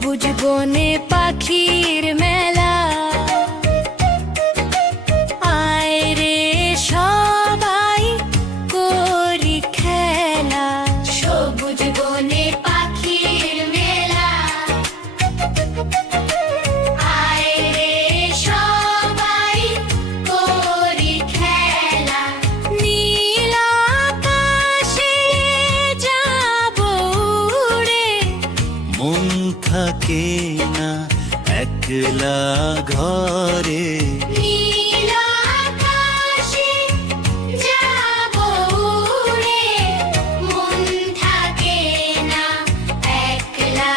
সবুজ বনে পাখির মেলা, আয় রে সবাই করি খেলা। সবুজ বনে পাখির মেলা, আয় রে সবাই করি খেলা। নীল আকাশে যাব উড়ে, মন থাকে না একলা ঘরে। নীল আকাশে যাব উড়ে, মন থাকে না একলা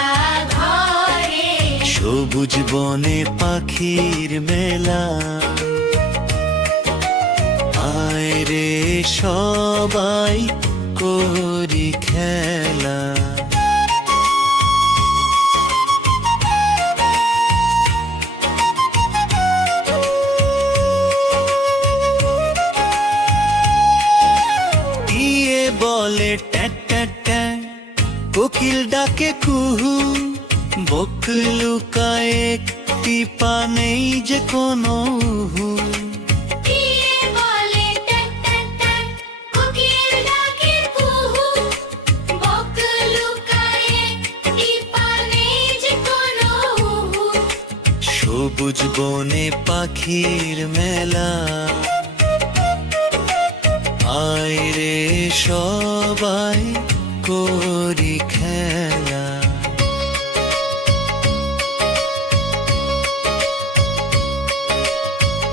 ঘরে। সবুজ বনে পাখির মেলা, আয় রে সবাই করি খেলা। বলে ট্যাঁ ট্যাঁ ট্যাঁ, কোকিল ডাকে কুহু, বক লুকায় একটি পা নেই যে কোনো উহু। টিয়ে বলে ট্যাঁ ট্যাঁ ট্যাঁ, কোকিল ডাকে কুহু, বক লুকায় একটি পা নেই যে কোনো উহু। সবুজ বনে পাখির মেলা, আয় রে সবাই করি খেলা।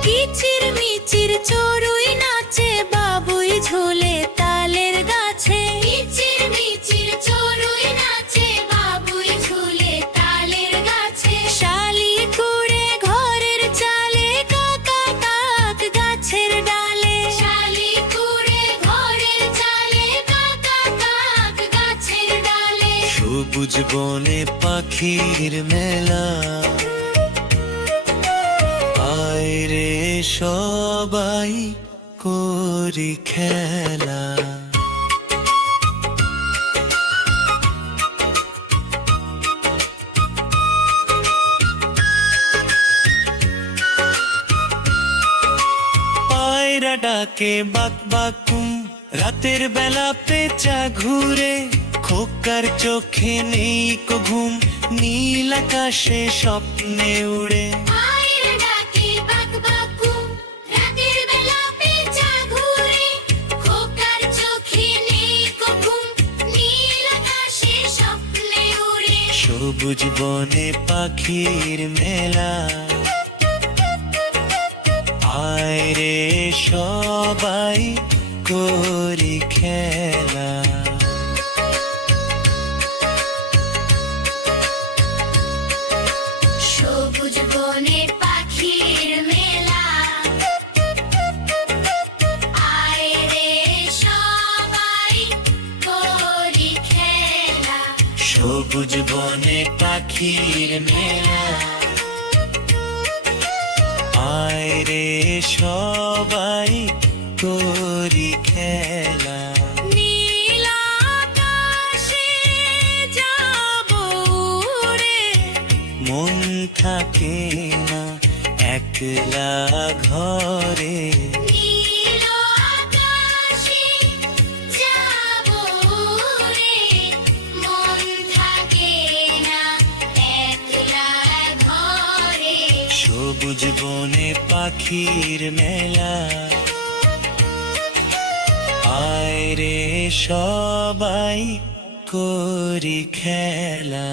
কিচির মিচির চড়ুই নাচে, বাবুই ঝুলে তালের গাছে। কিচির মিচির চড়ুই নাচে, বাবুই ঝুলে তালের গাছে। শালিক উড়ে ঘরের চালে, কাকা কাক গাছের ডালে। শালিক উড়ে ঘরের চালে, কাকা কাক গাছের ডালে। সবুজ বনে পাখির মেলা, আয় রে সবাই করি খেলা। পায়রা ডাকে বাক বাকুম, রাতের বেলা পেঁচা ঘুরে। খোকার চোখে নেই কো ঘুম, নীল আকাশে স্বপ্নে উড়ে। পায়রা ডাকে বাক বাকুম, রাতের বেলা পেঁচা ঘুরে। খোকার চোখে নেই কো ঘুম, নীল আকাশে স্বপ্নে উড়ে। সবুজ বনে পাখির মেলা, আয় রে সবাই করি খেলা। সবুজ বনে পাখির মেলা, আয় রে সবাই করি খেলা। সবুজ বনে পাখির মেলা, আয় রে সবাই করি খেলা। নীল আকাশে যাব উড়ে, মন থাকে না একলা ঘরে। নীল আকাশে যাব উড়ে, মন থাকে না একলা ঘরে। সবুজ বনে পাখির মেলা, আয় রে সবাই করি খেলা।